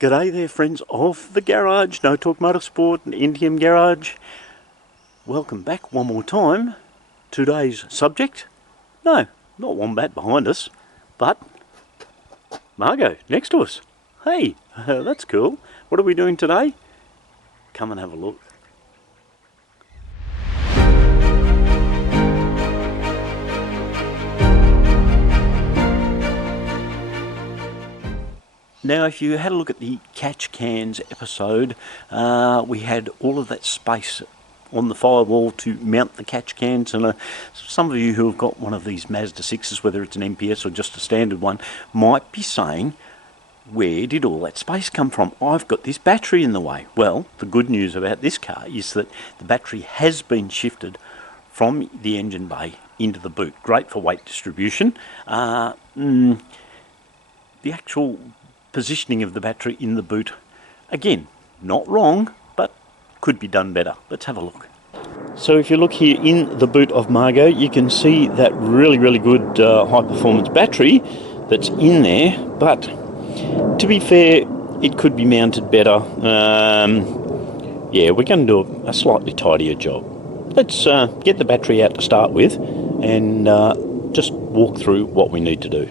G'day there, friends of the garage, No Talk Motorsport and NTM Garage. Welcome back one more time. Today's subject, no, not Wombat behind us, but Margot next to us. Hey, that's cool. What are we doing today? Come and have a look. Now, if you had a look at the catch cans episode, we had all of that space on the firewall to mount the catch cans, and some of you who have got one of these Mazda 6s, whether it's an MPS or just a standard one, might be saying, where did all that space come from? I've got this battery in the way. Well, the good news about this car is that the battery has been shifted from the engine bay into the boot. Great for weight distribution. The actual positioning of the battery in the boot, again, not wrong, but could be done better. Let's have a look. So if you look here in the boot of Margot, you can see that really good high performance battery that's in there, but to be fair, it could be mounted better. Yeah, we're going to do a slightly tidier job. Let's get the battery out to start with and just walk through what we need to do.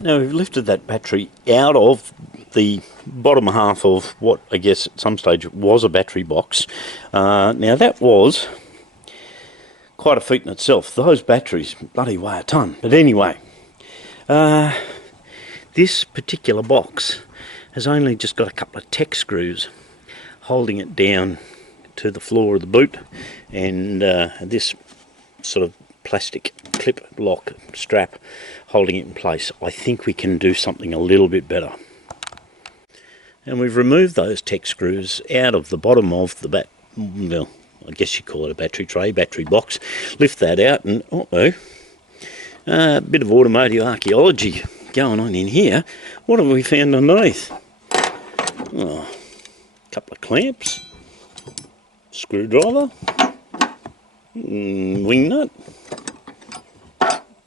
Now, we've lifted that battery out of the bottom half of what I guess at some stage was a battery box. Now, that was quite a feat in itself. Those batteries bloody weigh a ton. But anyway, this particular box has only just got a couple of tech screws holding it down to the floor of the boot, and this sort of plastic clip lock strap holding it in place. I think we can do something a little bit better. And we've removed those tech screws out of the bottom of the well, I guess you call it a battery tray, battery box. Lift that out and a bit of automotive archaeology going on in here. What have we found underneath? Oh, a couple of clamps, screwdriver, wing nut,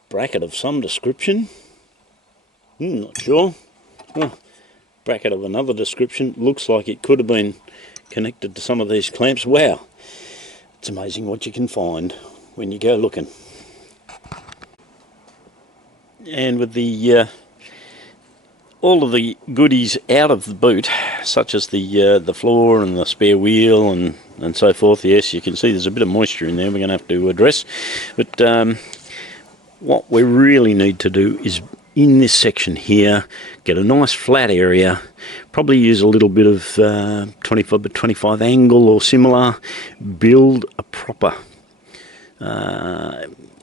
bracket of some description, not sure, bracket of another description. Looks like it could have been connected to some of these clamps. Wow, it's amazing what you can find when you go looking. And with the all of the goodies out of the boot, such as the floor and the spare wheel and so forth, yes, you can see there's a bit of moisture in there we're going to have to address. But what we really need to do is, in this section here, get a nice flat area, probably use a little bit of 25 by 25 angle or similar, build a proper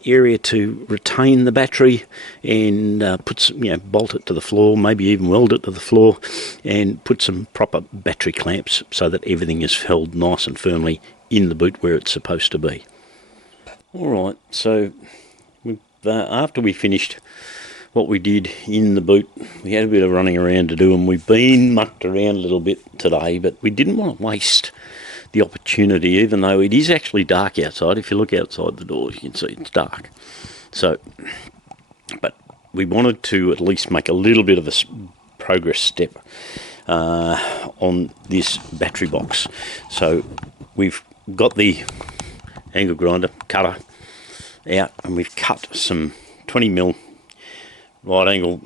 area to retain the battery, and put some, bolt it to the floor, maybe even weld it to the floor, and put some proper battery clamps so that everything is held nice and firmly in the boot where it's supposed to be. Alright, so after we finished what we did in the boot, we had a bit of running around to do, and we've been mucked around a little bit today, but we didn't want to waste the opportunity, even though it is actually dark outside. If you look outside the doors, you can see it's dark. So, but we wanted to at least make a little bit of a progress step on this battery box. So we've got the angle grinder cutter out, and we've cut some 20mm right angle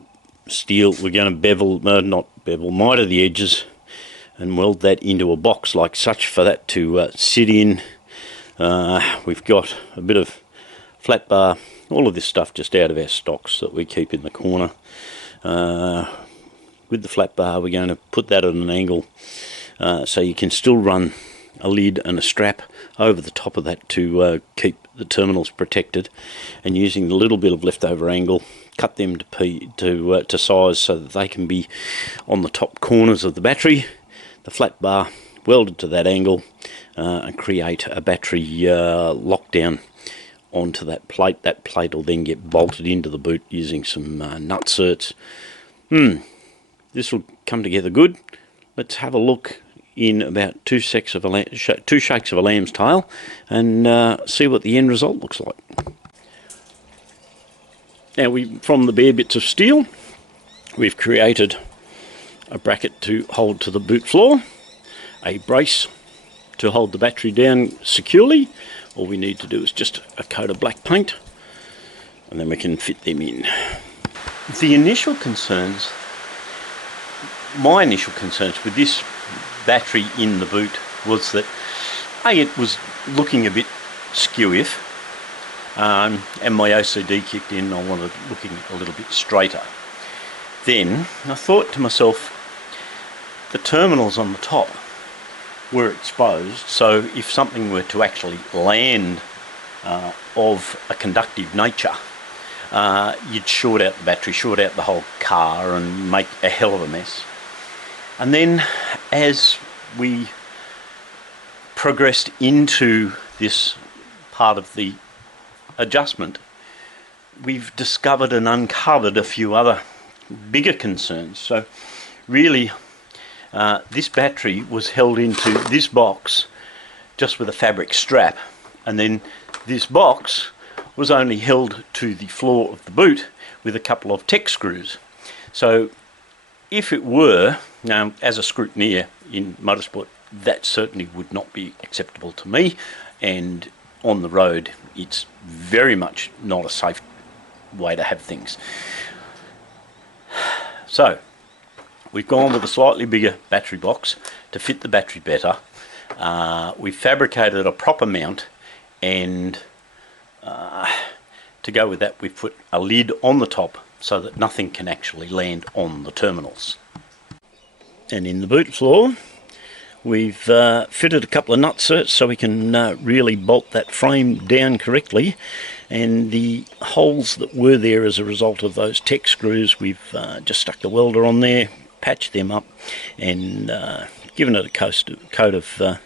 steel. We're going to miter the edges and weld that into a box like such for that to sit in. We've got a bit of flat bar, all of this stuff just out of our stocks that we keep in the corner. With the flat bar, we're going to put that at an angle so you can still run a lid and a strap over the top of that to keep the terminals protected, and using the little bit of leftover angle, cut them to size so that they can be on the top corners of the battery. The flat bar welded to that angle, and create a battery lockdown onto that plate. That plate will then get bolted into the boot using some nut certs. This will come together good. Let's have a look in about two shakes of a lamb's tail and see what the end result looks like. Now, from the bare bits of steel, we've created a bracket to hold to the boot floor, a brace to hold the battery down securely. All we need to do is just a coat of black paint, and then we can fit them in. The initial concerns, my initial concerns with this battery in the boot was that it was looking a bit skew-if, and my OCD kicked in. I wanted looking a little bit straighter. Then I thought to myself, the terminals on the top were exposed, so if something were to actually land of a conductive nature, you'd short out the battery, short out the whole car, and make a hell of a mess. And then as we progressed into this part of the adjustment, we've discovered and uncovered a few other bigger concerns. So really, this battery was held into this box just with a fabric strap, and then this box was only held to the floor of the boot with a couple of Tech screws. So if it were, now as a scrutineer in motorsport, that certainly would not be acceptable to me, and on the road it's very much not a safe way to have things. So we've gone with a slightly bigger battery box to fit the battery better. We've fabricated a proper mount, and to go with that we've put a lid on the top so that nothing can actually land on the terminals. And in the boot floor we've fitted a couple of nutserts so we can really bolt that frame down correctly, and the holes that were there as a result of those Tech screws, we've just stuck the welder on there, patched them up, and given it a coat of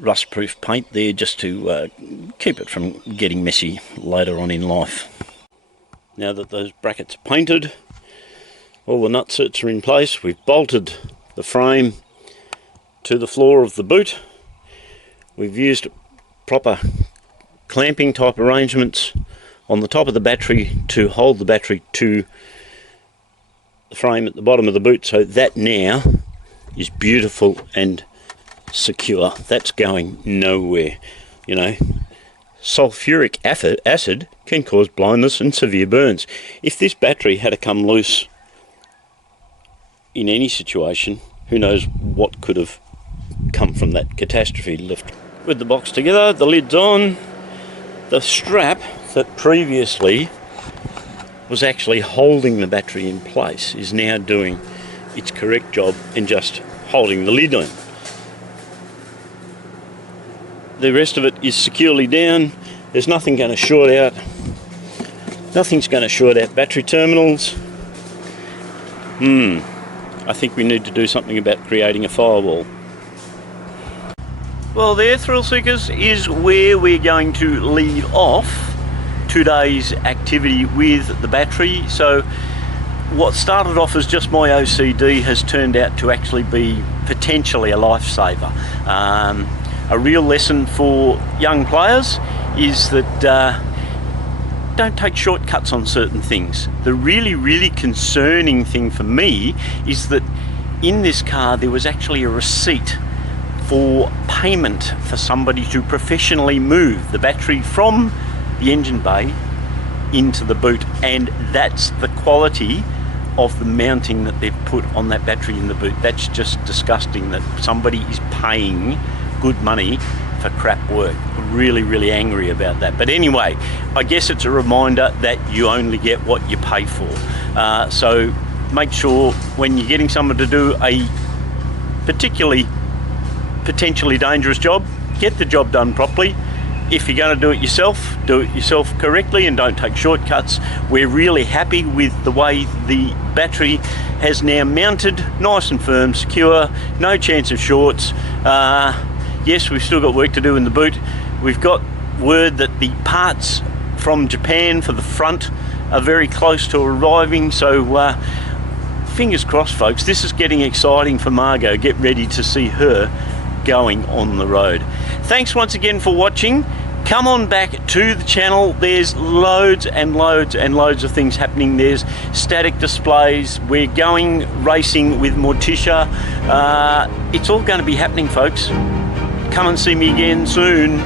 rust-proof paint there just to keep it from getting messy later on in life. Now that those brackets are painted, all the nutserts are in place, we've bolted the frame to the floor of the boot. We've used proper clamping type arrangements on the top of the battery to hold the battery to the frame at the bottom of the boot, so that now is beautiful and secure. That's going nowhere. You know, sulfuric acid can cause blindness and severe burns. If this battery had to come loose in any situation, who knows what could have come from that catastrophe lift. With the box together, the lid's on, the strap that previously was actually holding the battery in place is now doing its correct job and just holding the lid on. The rest of it is securely down. There's nothing going to short out. Nothing's going to short out battery terminals. I think we need to do something about creating a firewall. Well, there, thrill seekers, is where we're going to leave off today's activity with the battery. So what started off as just my OCD has turned out to actually be potentially a lifesaver. A real lesson for young players is that don't take shortcuts on certain things. The really concerning thing for me is that in this car there was actually a receipt for payment for somebody to professionally move the battery from the engine bay into the boot, and that's the quality of the mounting that they've put on that battery in the boot. That's just disgusting that somebody is paying good money for crap work. Really angry about that. But anyway, I guess it's a reminder that you only get what you pay for. So make sure when you're getting someone to do a potentially dangerous job, get the job done properly. If you're going to do it yourself correctly and don't take shortcuts. We're really happy with the way the battery has now mounted, nice and firm, secure, no chance of shorts. Yes, we've still got work to do in the boot. We've got word that the parts from Japan for the front are very close to arriving, so fingers crossed, folks. This is getting exciting for Margot. Get ready to see her going on the road. Thanks once again for watching. come on back to the channel. There's loads and loads and loads of things happening. There's static displays, we're going racing with Morticia. It's all going to be happening, folks. Come and see me again soon.